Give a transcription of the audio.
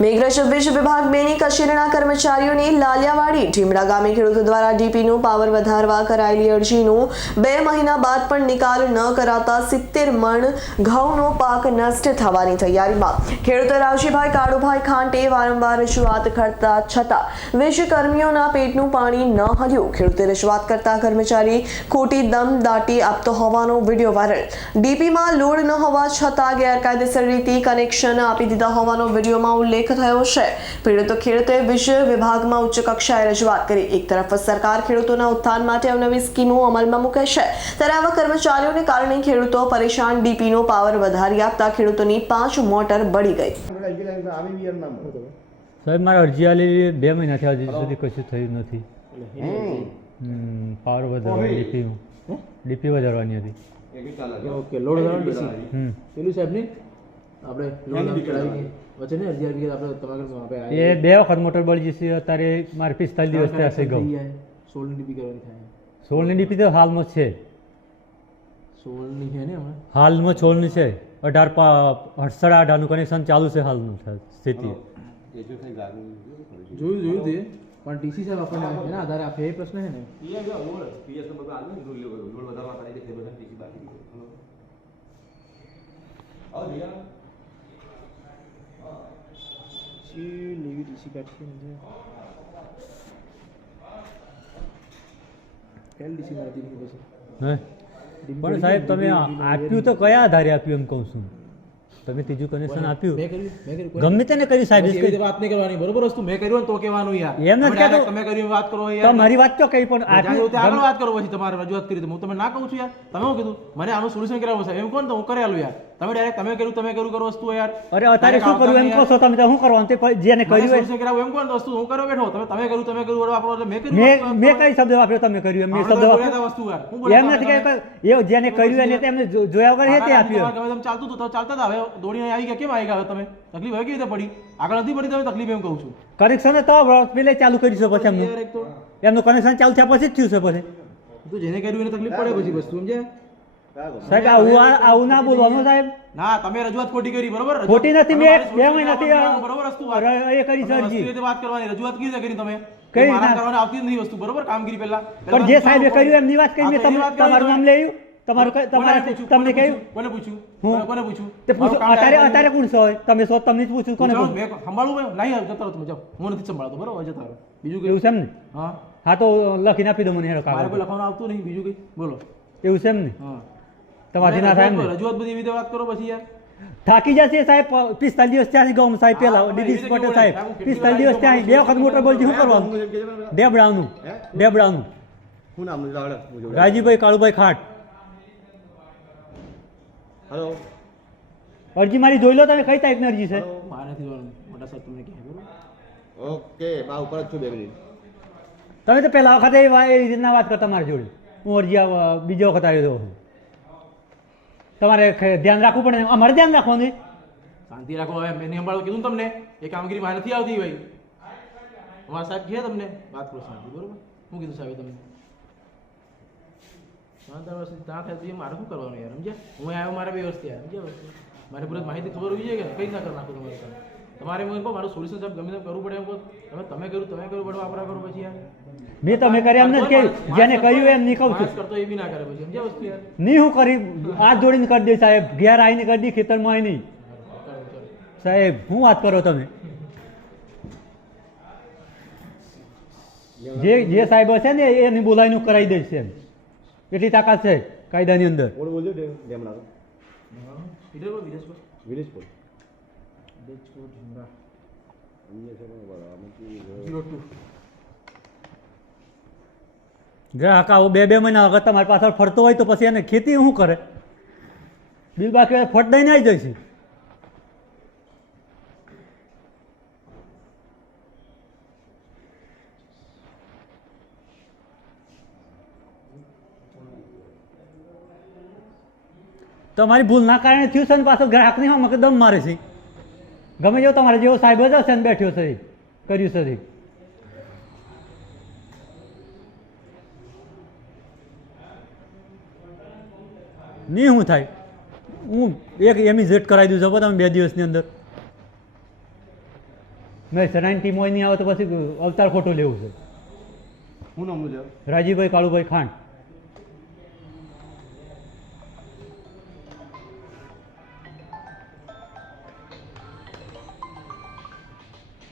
મેઘરજ વીજ વિભાગ બેની કચેરીના કર્મચારીઓની લાલિયાવાડી ઢીમડા ગામે ખેડૂતો દ્વારા ડીપીનું પાવર વધારવા કરાયેલી અરજીનું બે મહિના બાદ પણ નિકાલ ન કરાતા સિત્તેર મણ ઘઉંનો પાક નષ્ટ થવાની તૈયારીમાં. ખેડૂતો રાવજીભાઈ કાળુભાઈ ખાંટે વારંવાર રજૂઆત કરતા છતાં વીજ કર્મીઓના પેટનું પાણી ન હર્યું ખેડૂતે રજૂઆત કરતા કર્મચારી ખોટી દમ દાટી આપતો હોવાનો વીડિયો વાયરલ. ડીપીમાં લોડ ન હોવા છતાં ગેરકાયદેસર રીતે કનેક્શન આપી દીધા હોવાનો વિડીયોમાં ઉલ્લેખ થયો છે. પીડિતો ખેડૂતે વીજ વિભાગમાં ઉચ્ચ કક્ષાએ રજૂઆત કરી. એક તરફ સરકાર ખેડૂતોના ઉત્થાન માટે અવનવી સ્કીમો અમલમાં મૂકે છે. ત્યારે આવા કર્મચારીઓને કારણે ખેડૂતો પરેશાન. ડીપીનો પાવર વધારી આપતા ખેડૂતોની પાંચ મોટર બળી ગઈ. સાહેબ મારે અરજી આલી બે મહિનાથી હજી સુધી કશું થયું નથી. પાવર વધારવાની ડીપી ડીપી વધારવાની હતી. ઓકે લોડ વધારવાનું ડીસી? પેલું સાહેબ આપણે એ બે વખત મોટર બળી જશે અત્યારે મારે પિસ્તાલીસ દિવસ થયા છે ઘઉં. સોળની ડીપી કરવાની થાય. સોળની ડીપી તો હાલમાં છે. સોળની છે ને હાલમાં સોળની છે. અઢાર પા અડસઠ અઢારનું કનેક્શન ચાલુ છે હાલનું સ્થિતિ. જોયું જોયું. તે. પણ ડીસી સાહેબ આપણને એના આધારે આપે એ પ્રશ્ન છે ને? લેવી ડીસી કાઢી ડીસી પણ સાહેબ તમે આપ્યું તો કયા આધારે આપ્યું એમ કહું છું? તમે ત્રીજું કનેક્શન આપ્યું. ગમે તેને કર્યું સાહેબ એવી વાત નહીં કરવાની. બરોબર વસ્તુ મેં કર્યું તો કહેવાનું યાર. એમ નથી કહેતો. તમે કર્યું વાત કરો યાર. મારી વાત તો કઈ પણ જ્યાં આગળ વાત કરો પછી તમારે રજૂઆત કરી તો. હું તમને ના કહું છું યાર. તમે શું કીધું? મને આનું સોલ્યુશન કરાવો સાહેબ. એમ કોણ તો હું કરેલું યાર. તમે ડાયરેક્ટ તમે કર્યું તમે કર્યું કરો વસ્તુ યાર. અરે અત્યારે શું કર્યું? એમ કહો છો તમે તો શું કરવાનું? તે જેને કર્યું સોલ્યુશન કરાવો એમ કોણ વસ્તુ હું કરો બેઠો. તમે તમે કર્યું તમે કર્યું આપણો એટલે મેં કર્યું. મેં કઈ શબ્દ વાપર્યો? તમે કર્યું મેં શબ્દ વાપર્યો? વસ્તુ યાર. એમ નથી કે એ જેને કર્યું એને તેમને જોયા વગર હે તે આપ્યું. ગમે તેમ ચાલતું તો ચાલતા હતા. હવે દોડીને આવી ગયા કેમ આવી ગયા? તમે તકલીફ હવે કેવી રીતે પડી? આગળ નથી પડી તમે તકલીફ એમ કહું છું. કનેક્શન તો પેલે ચાલુ કરી છે પછી એમનું. એમનું કનેક્શન ચાલુ થયા પછી જ થયું છે પછી. તું જેને કર્યું એને તકલીફ પડે પછી વસ્તુ સમજે સાહેબ આવું આવું ના બોલવાનું સાહેબ. ના તમે રજૂઆત ખોટી કરી બરોબર? ખોટી નથી, મેં બે મહિનાથી બરોબર વસ્તુ એ કરી રીતે વાત કરવાની રજૂઆત કેવી કરી તમે? કઈ કરવાની આવતી નથી વસ્તુ બરોબર? કામગીરી પહેલા પણ જે સાહેબે કર્યું એમની વાત કરી મેં તમારું નામ તમારું તમારે? તમને કહ્યું કોને પૂછ્યું? હું? કોને- કોને પૂછ્યું? તે પૂછો. અત્યારે અત્યારે કોણ છો તમે છો તમને જ પૂછ્યું કોને પૂછો, મેં સંભાળવું મેં? નહીં જતા રહો તમે જાઓ. હું નથી સંભાળતો બરોબર? જતા રહો. બીજું કઈ? એવું છે એમ ને? હા. હા તો લખીને આપી દો મને મારે કોઈ લખવાનું આવતું નહીં? બીજું કઈ? બોલો. એવું છે એમ ને? હા. તમારી ના થાય રજૂઆત બધી એવી રીતે વાત કરો પછી યાર. થાકી જશે સાહેબ પિસ્તાલીસ દિવસ ત્યાં ગૌમ સાહેબ પેલા રીતે પટેલ સાહેબ. પિસ્તાલીસ દિવસ ત્યાં બે વખત મોટર બોલજી શું કરવાનું? ડેબડાનું ડેબડાનું રાજીભાઈ કાળુભાઈ ખાટ. હલો અરજી મારી જોઈ લો તમે કઈ ટાઈપની અરજી છે? મારે નથી જોવાનું મોટા સાહેબ તમને કહે ઓકે બા ઉપર જ છું બે મિનિટ. તમે તો પહેલા વખતે એ એ રીતના વાત કરતા મારી જોડે. હું અરજી બીજો વખત આવ્યો છું તમારે ધ્યાન રાખવું પડે અમારે ધ્યાન રાખવાનું શાંતિ રાખો હવે. મેં સંભાળો કીધું તમને એ કામગીરી મારે નથી આવતી ભાઈ અમારા સાહેબ કહે તમને વાત કરો શાંતિ બરોબર? હું કીધું સાહેબ તમને? ત્રણ ત્રણ ત્યાં થાય તો મારે શું કરવાનું યાર સમજ્યા? હું આવ્યો મારે બે વર્ષથી યાર સમજ્યા? મારે પૂરી માહિતી ખબર હોવી જોઈએ કે કઈ ના કરી નાખું તમારે તમારે એમ કહું મારું સોલ્યુશન સાહેબ ગમે તેમ કરવું પડે એમ કહો. તમે તમે કર્યું તમે કર્યું પડે આપણા કરો પછી યાર. મેં તમે કર્યા એમ નથી કહ્યું જેને કહ્યું એમ નહીં કહું છું. કરતો એ બી ના કરે પછી સમજ્યા વસ્તુ યાર? નહીં હું કરી હાથ જોડીને કરી દે સાહેબ. ઘેર આવીને કરી દી ખેતરમાં આવી નહીં. સાહેબ હું વાત કરો તમે? જે જે સાહેબ હશે ને એને બોલાવીને કરાવી દઈશ એમ. એટલી તાકાત છે કાયદાની અંદર? બોલ, વિજય બોલ. વિલેજ બોલ, ઝુમરા. અહીંયા છે પણ બરાબર આમાંથી Zero two. ગ્રાહક આવો બે બે મહિના અગર તમારી પાછળ ફરતો હોય તો પછી એને ખેતી શું કરે? બિલ બાકી ફટ દઈને આવી જાય છે. તમારી ભૂલના કારણે થયું છે ને પાછો ગ્રાહકની હમ દમ મારે છે. ગમે જેવો તમારે જેવો સાહેબ જ હશે ને બેઠ્યો છે કર્યું છે. નહીં શું થાય. હું એક એમી જેટ કરાવી દઉં છું તમે બે દિવસની અંદર. મેં સરાઈની ટીમ હોય નહીં આવે તો પછી અવતાર ખોટો લેવું છે. હું રાજીભાઈ કાળુભાઈ હા ખાંડ.